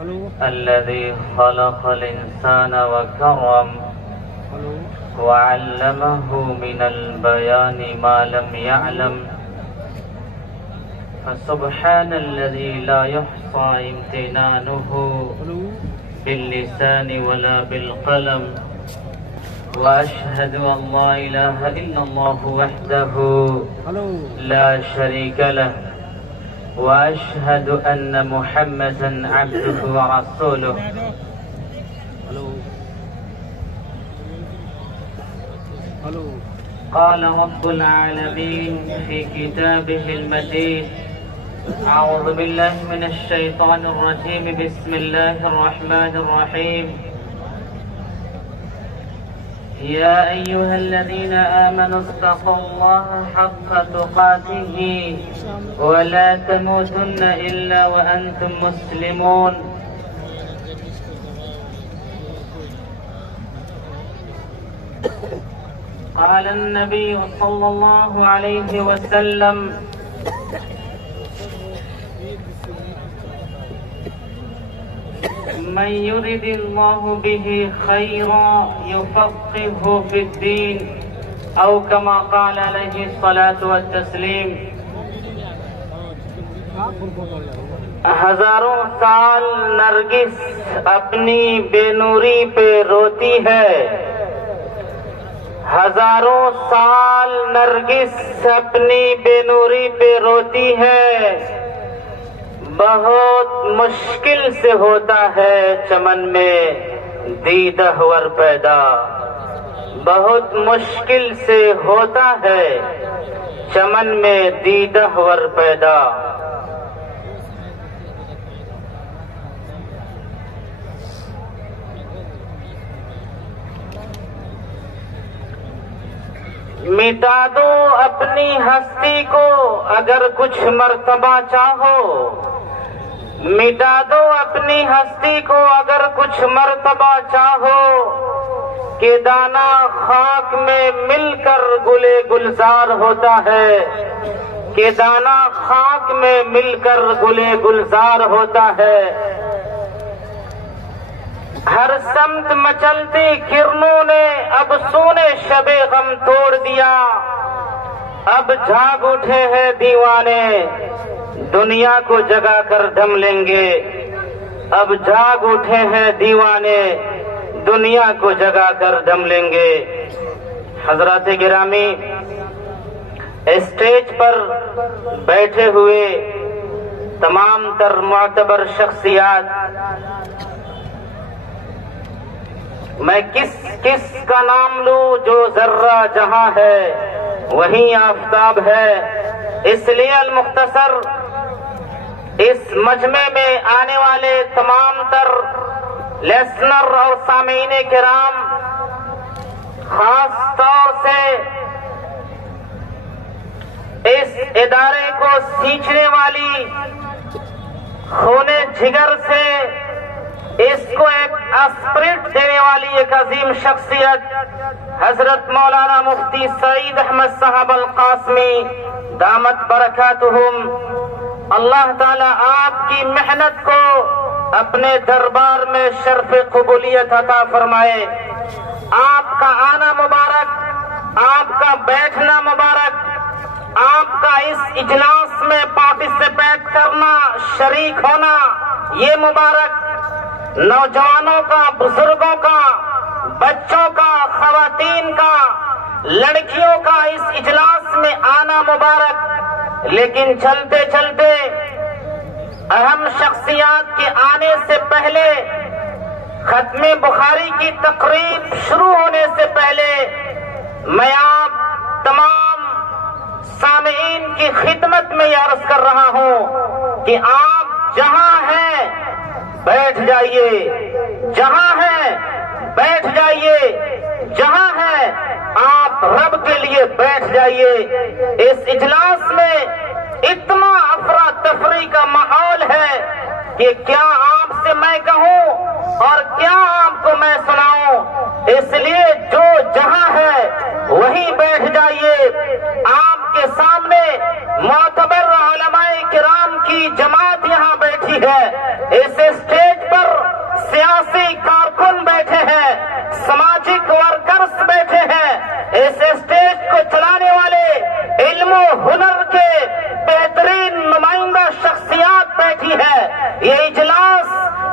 الذي خلق الإنسان وكرم وعلمه من البيان ما لم يعلم فسبحان الذي لا يحصى امتنانه باللسان ولا بالقلم وأشهد أن لا إله إلا الله وحده لا شريك له وأشهد أن محمدا عبده ورسوله قال رب العالمين في كتابه المجيد أعوذ بالله من الشيطان الرجيم بسم الله الرحمن الرحيم يا أيها الذين آمنوا اتقوا الله حق تقاته ولا تموتن إلا وأنتم مسلمون قال النبي صلى الله عليه وسلم من يرد الله به خيرا يفقهه في الدين أو كما قال عليه الصلاة والتسليم ہزاروں سال نرگس اپنی بے نوری پہ روتی ہے ہزاروں سال نرگس اپنی بے نوری پہ روتی ہے بہت مشکل سے ہوتا ہے چمن میں دیدہ ور پیدا بہت مشکل سے ہوتا ہے چمن میں دیدہ ور پیدا مٹا دو اپنی ہستی کو اگر کچھ مرتبہ چاہو مٹا دو اپنی ہستی کو اگر کچھ مرتبہ چاہو کہ دانہ خاک میں مل کر گلے گلزار ہوتا ہے کہ دانہ خاک میں مل کر گلے گلزار ہوتا ہے ہر سمت مچلتی کرنوں نے اب سونے شب غم توڑ دیا اب جاگ اٹھے ہیں دیوانے دنیا کو جگا کر دم لیں گے اب جاگ اٹھے ہیں دیوانے دنیا کو جگا کر دم لیں گے حضرات گرامی اسٹیج پر بیٹھے ہوئے تمام تر معتبر شخصیات میں کس کا نام لوں جو ذرہ جہاں ہے وہیں آفتاب ہے اس لیے المختصر اس مجمع میں آنے والے تمام تر لسنر اور سامعین کرام خاص طور سے اس ادارے کو سینچنے والی خون جگر سے اس کو ایک اسپرٹ دینے والی ایک عظیم شخصیت حضرت مولانا مفتی سعید احمد صاحب القاسمی دامت برکاتہم اللہ تعالی آپ کی محنت کو اپنے دربار میں شرف قبولیت عطا فرمائے آپ کا آنا مبارک آپ کا بیٹھنا مبارک آپ کا اس اجلاس میں پارٹیسپیٹ کرنا شریک ہونا یہ مبارک نوجوانوں کا بزرگوں کا بچوں کا خواتین کا لڑکیوں کا اس اجلاس میں آنا مبارک لیکن چلتے چلتے اہم شخصیات کے آنے سے پہلے ختم بخاری کی تقریب شروع ہونے سے پہلے میں آپ تمام سامعین کی خدمت میں یہ عرض کر رہا ہوں کہ آپ جہاں ہیں بیٹھ جائیے جہاں ہے بیٹھ جائیے جہاں ہے آپ رب کے لیے بیٹھ جائیے اس اجلاس میں اتنا افراتفری کا ماحول ہے کہ کیا آپ سے میں کہوں اور کیا آپ کو میں سناؤں اس لیے جو جہاں ہے وہیں بیٹھ جائیے آپ کے سامنے معتبر علماء کرام کی جماعت یہاں بیٹھی ہے اس اسٹیج پر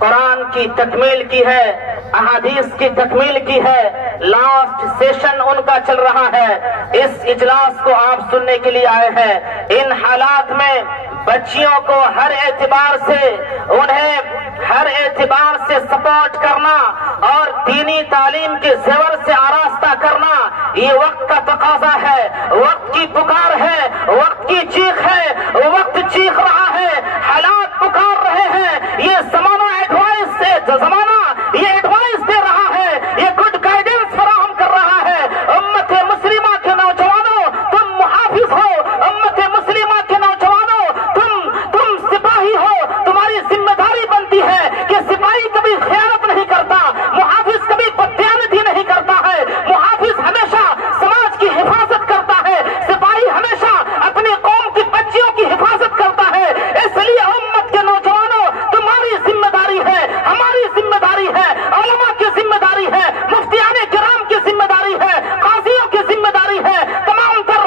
قرآن کی تکمیل کی ہے، احادیث کی تکمیل کی ہے، لاسٹ سیشن ان کا چل رہا ہے۔ اس اجلاس کو آپ سننے کے لیے آئے ہیں۔ ان حالات میں بچیوں کو ہر اعتبار سے سپورٹ کرنا اور دینی تعلیم کے زیور سے آراستہ کرنا یہ وقت کا تقاضا ہے، وقت کی پکار ہے، وقت کی چیخ ہے، وقت چیخ رہا ہے، حالات پکار رہے ہیں۔ یہ زمانہ یہ ایڈوائس دے رہا ہے، یہ گڈ گائیڈنس فراہم کر رہا ہے۔ امت مسلمہ کے نوجوانوں تم محافظ ہو، امت مسلمہ کے نوجوانوں تم سپاہی ہو، تمہاری ذمہ داری بنتی ہے کہ سپاہی کبھی خیانت نہیں کرتا، محافظ کبھی بددیانتی نہیں کرتا ہے، محافظ ہمیشہ سماج کی حفاظت کرتا ہے، سپاہی ہمیشہ اپنی قوم کی بچیوں کی حفاظت کرتا ہے۔ اس لیے امت کے نوجوانوں تمہاری ذمہ داری ہے، ہماری ذمہ داری ہے، علماء کی ذمہ داری ہے، مفتیان کرام کی ذمہ داری ہے، قاضیوں کی ذمہ داری ہے، تمام تر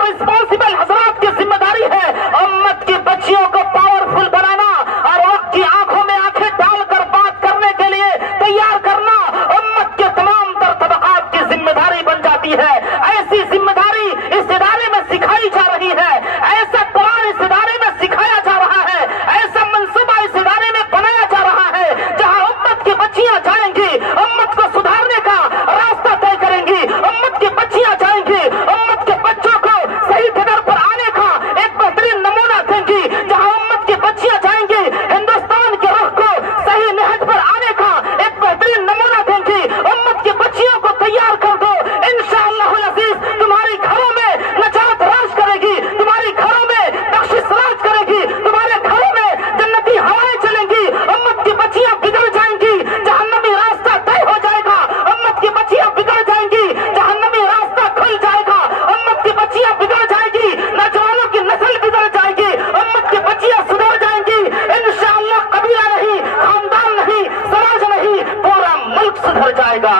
رسپانسبل حضرات کی ذمہ داری ہے امت کی بچیوں کو پاورفل بنانا اور وقت کی آنکھوں میں آنکھیں ڈال کر بات کرنے کے لیے تیار کرنا امت کے تمام تر طبقات کی ذمہ داری بن جاتی ہے۔ ایسی ذمہ داری اس ادارے میں سکھائی جا رہی ہے، ایسا قرآن اس ادارے میں سکھایا جا رہا ہے، ایسا منصوبہ اس ادارے میں بنایا جا رہا ہے جہاں امت کی بچیاں جائیں گی، امت کو سدھارنے کا راستہ طے کریں گی، امت کی بچیاں جائیں گی، امت کے بچوں کو صحیح ڈگر پر آنے کا ایک بہترین نمونہ دیں گی، جہاں امت کی بچیاں جائیں گی ہندوستان کے رخ کو صحیح نہج پر آنے کا ایک بہترین نمونہ دیں گی۔ امت کی بچیوں کو تیار کر دو، انشاءاللہ العزیز تمہاری گھروں میں نجات راج کرے گی، تمہاری گھروں میں بخشش راج کرے گی، تمہارے گھروں میں جنتی ہوائیں چلیں گی۔ امت کی بچیاں بگڑ جائیں گی، جہنمی راستہ طے ہو جائے گا، امت کی بچیاں بگڑ جائیں گی، جہنمی راستہ کھل جائے گا، امت کی بچیاں بگڑ جائیں گی، نوجوانوں کی نسل بگڑ جائے گی، امت کی بچیاں سدھر جائیں گی، انشاءاللہ قبیلہ نہیں، خاندان نہیں، سماج نہیں، پورا ملک سدھر جائے گا۔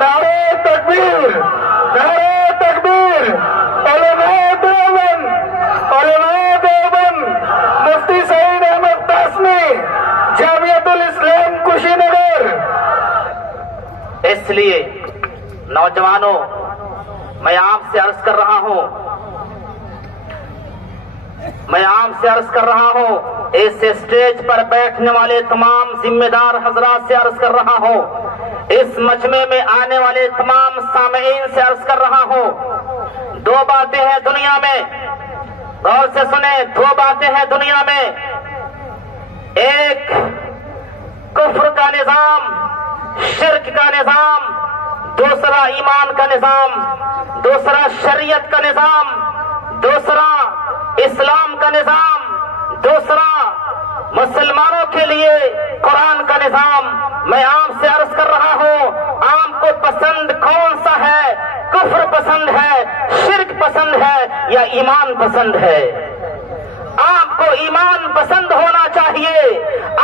نعرہ تکبیر، نعرہ تکبیر، علماء دیوبند، علماء دیوبند، مفتی سعید احمد قاسمی، جامعۃ الاسلام کشی نگر۔ اس لیے نوجوانوں میں آپ سے عرض کر رہا ہوں، اس اسٹیج پر بیٹھنے والے تمام ذمہ دار حضرات سے عرض کر رہا ہوں، اس مجمع میں آنے والے تمام سامعین سے عرض کر رہا ہوں، دو باتیں ہیں دنیا میں، غور سے سنیں، دو باتیں ہیں دنیا میں، ایک کفر کا نظام، شرک کا نظام، دوسرا ایمان کا نظام، دوسرا شریعت کا نظام، دوسرا اسلام کا نظام، دوسرا مسلمانوں کے لیے قرآن کا نظام۔ میں آپ سے عرض کر رہا ہوں، آپ کو پسند کون سا ہے؟ کفر پسند ہے، شرک پسند ہے یا ایمان پسند ہے؟ آپ کو ایمان پسند ہونا چاہیے۔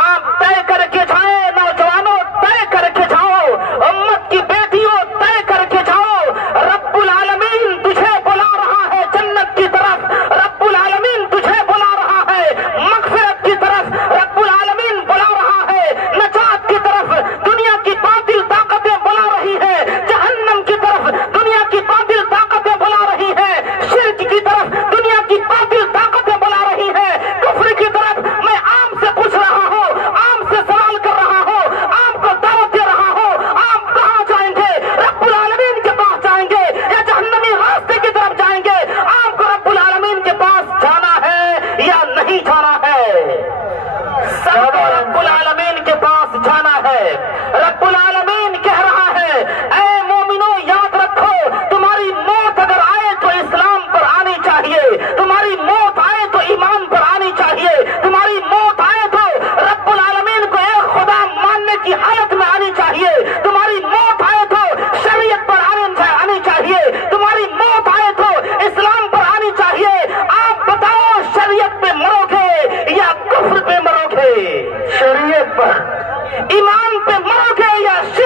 آپ طے کر کے جائیں، نوجوانوں طے کر کے جاؤ، امت کی بیٹیوں طے کر کے جاؤ، رب العالمین تجھے بلا رہا ہے جنت کی طرف، رب العالمین تجھے بلا رہا ہے مغفرت کی طرف، رب العالمین بلا رہا ہے نجات کی طرف، دنیا کی باطل طاقتیں بلا رہی ہے جہنم کی طرف، دنیا کی باطل طاقتیں بلا رہی ہے شرک کی طرف، دنیا کی باطل طاقتیں بلا رہی ہے کفر کی طرف۔ میں آپ سے پوچھ رہا ہوں، آپ سے سوال کر رہا ہوں، آپ کو دعوت دے رہا ہوں، آپ کہاں جائیں گے؟ رب العالمین کے پاس جائیں گے یا جہنمی راستے کی طرف جائیں گے؟ آپ کو رب العالمین کے پاس جانا ہے یا نہیں جانا ہے؟ سب کو رب العالمین کے پاس جانا ہے۔ رب العالمین کہہ رہا ہے، اے مومنو یاد رکھو، تمہاری موت اگر آئے تو اسلام پر آنی چاہیے، تمہاری موت آئے تو ایمان پر آنی چاہیے، تمہاری موت آئے تو رب العالمین کو ایک خدا ماننے کی حالت میں آنی چاہیے، تمہاری موت آئے تو شریعت پر آنی چاہیے، تمہاری موت آئے تو اسلام پر آنی چاہیے۔ آپ بتاؤ، شریعت پہ مرو گے یا کفر پہ مرو گے؟ شریعت پر۔ ایمان پہ مرو گے یا شرک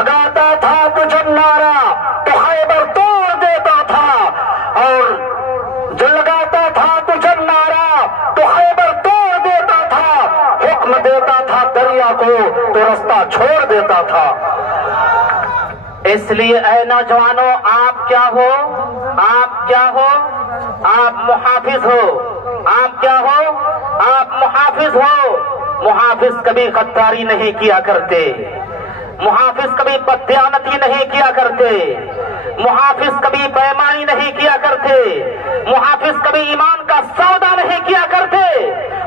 لگاتا تھا تو جب نعرہ تو خیبر توڑ دیتا تھا، اور جو لگاتا تھا تو جب نعرہ تو خیبر توڑ دیتا تھا، حکم دیتا تھا دریا کو تو رستہ چھوڑ دیتا تھا۔ اس لیے اے نوجوانوں، آپ کیا ہو؟ آپ کیا ہو؟ آپ محافظ ہو۔ آپ کیا ہو؟ آپ محافظ ہو۔ محافظ کبھی غداری نہیں کیا کرتے، محافظ کبھی بددیانتی نہیں کیا کرتے، محافظ کبھی بےایمانی نہیں کیا کرتے، محافظ کبھی ایمان کا سودا نہیں کیا کرتے،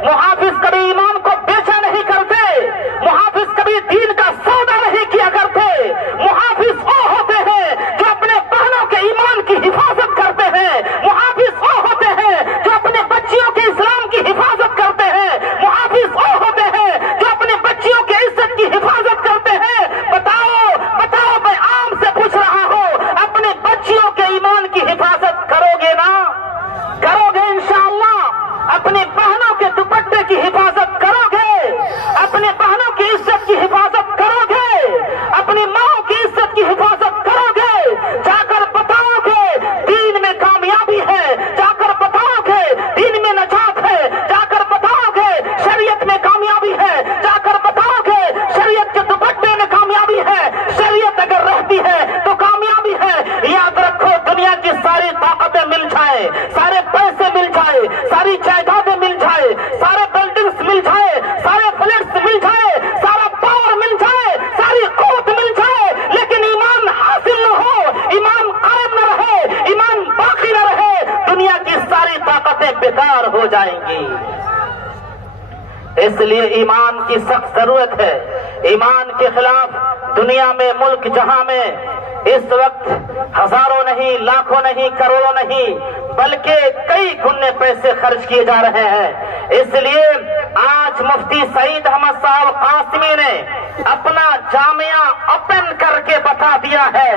محافظ کبھی ایمان کو بیچا نہیں کرتے، محافظ کبھی دین کا سودا نہیں کیا کرتے۔ محافظ وہ ہوتے ہیں جو اپنے بہنوں کے ایمان کی حفاظت کرتے ہیں، محافظ وہ ہوتے ہیں جو اپنے بچیوں کے اسلام کی حفاظت کرتے ہیں، محافظ وہ ہوتے ہیں جو اپنے بچیوں کے عزت کی حفاظت کرتے ہیں۔ بتاؤ میں عام سے پوچھ رہا ہوں، اپنے بچیوں کے ایمان کی حفاظت کرو گے نا؟ کرو گے انشاءاللہ؟ اپنے بہنوں کے دوپٹے کی حفاظت کرو گے؟ اپنے بہنوں کی عزت کی حفاظت کرو گے؟ اپنی ماں کی عزت کی حفاظت کرو گے؟ جا کر بتاؤ کہ دین میں کامیابی ہے، جا کر بتاؤ کہ دین میں نجات ہے، جا کر بتاؤ کہ شریعت میں کامیابی ہے، جا کر بتاؤ کہ شریعت کے دوپٹے میں کامیابی ہے۔ شریعت اگر رہتی ہے تو کامیابی ہے۔ یاد رکھو، دنیا کی ساری طاقتیں مل جائیں، سارے پیسے مل جائے، ساری جائیدادیں مل جائے، سارے بلڈنگز مل جائے، سارے فلیٹس مل جائے، سارا پاور مل جائے، ساری قوت مل جائے، لیکن ایمان حاصل نہ ہو، ایمان قائم نہ رہے، ایمان باقی نہ رہے، دنیا کی ساری طاقتیں بیکار ہو جائیں گی۔ اس لیے ایمان کی سخت ضرورت ہے۔ ایمان کے خلاف دنیا میں، ملک جہاں میں اس وقت ہزاروں نہیں، لاکھوں نہیں، کروڑوں نہیں، بلکہ کئی گنے پیسے خرچ کیے جا رہے ہیں۔ اس لیے آج مفتی سعید احمد صاحب قاسمی نے اپنا جامعہ اوپن کر کے بتا دیا ہے،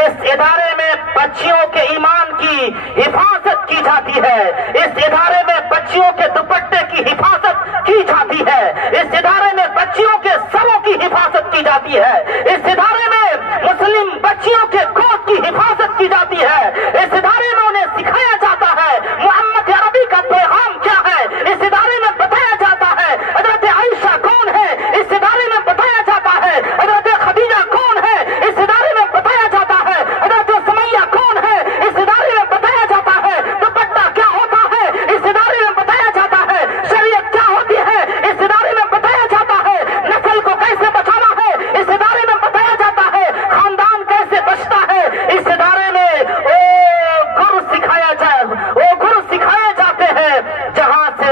اس ادارے میں بچیوں کے ایمان کی حفاظت کی جاتی ہے، اس ادارے میں بچیوں کے دوپٹے کی حفاظت کی جاتی ہے، اس ادارے میں بچیوں کے سروں کی حفاظت کی جاتی ہے، اس ادارے میں مسلم بچیوں کے گود کی حفاظت کی جاتی ہے، اس ادارے میں انہیں سکھایا جاتا ہے محمد عربی کا پیغام کیا ہے، اس ادارے میں بتایا جاتا ہے حضرت عائشہ کون ہے، اس ادارے میں بتایا جاتا ہے حضرت خدیجہ کون ہے، اس ادارے میں بتایا جاتا ہے حضرت سمیہ کون ہے، اس ادارے میں بتایا جاتا ہے دوپٹہ کیا ہوتا ہے، اس ادارے میں بتایا جاتا ہے شریعت کیا ہوتی ہے، اس ادارے میں بتایا جاتا ہے نسل کو کیسے بچانا ہے، اس ادارے میں بتایا جاتا ہے خاندان کیسے بچتا ہے، اس ادارے میں وہ گر سکھائے جاتے ہیں جہاں سے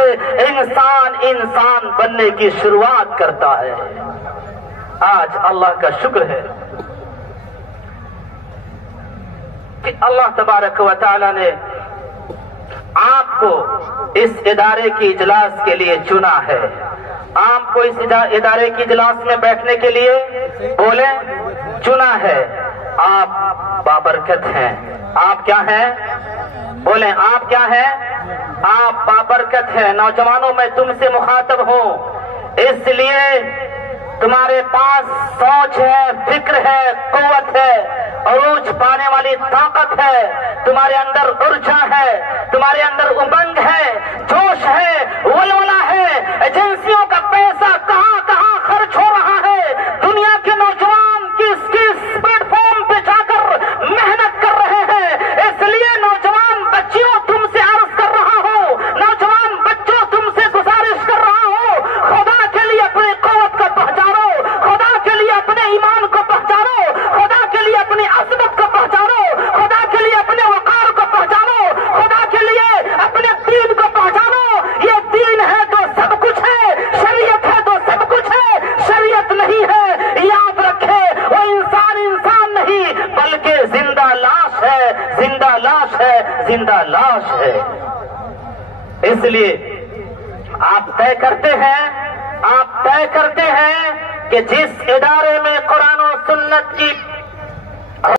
انسان بننے کی شروعات کرتا ہے۔ آج اللہ کا شکر ہے کہ اللہ تبارک و تعالی نے آپ کو اس ادارے کی اجلاس کے لیے چنا ہے، آپ کو اس ادارے کی اجلاس میں بیٹھنے کے لیے بولے چنا ہے۔ آپ بابرکت ہیں۔ آپ کیا ہیں؟ بولیں آپ کیا ہیں؟ آپ بابرکت ہیں۔ نوجوانوں، میں تم سے مخاطب ہوں، اس لیے تمہارے پاس سوچ ہے، فکر ہے، قوت ہے، عروج پانے والی طاقت ہے، تمہارے اندر ارجا ہے، تمہارے اندر امنگ ہے، جوش ہے، ولولہ ہے۔ ایجنسیوں کا پیسہ کہاں کہاں خرچ ہو رہا ہے، دنیا کے نوجوان کس پلیٹ فارم پہ جا کر محنت کر رہے ہیں۔ اس لیے نوجوان بچیوں، تم سے عرض کر رہا ہوں، نوجوان بچوں، تم سے گزارش کر رہا ہوں، خدا کے لیے اپنی قوت کو پہچانو، خدا کے لیے اپنے ایمان کو پہچانو، خدا کے لیے اپنی عظمت کو پہچانو، خدا کے لیے اپنے وقار کو پہچانو، خدا کے لیے اپنے دین کو پہچانو۔ یہ دین ہے تو سب کچھ ہے، شریعت ہے تو سب کچھ ہے، شریعت نہیں ہے یاد رکھے وہ انسان نہیں بلکہ زندہ لاش ہے، زندہ لاش ہے، زندہ لاش ہے۔ اس لیے آپ طے کرتے ہیں کہ جس ادارے میں قرآن و سنت کی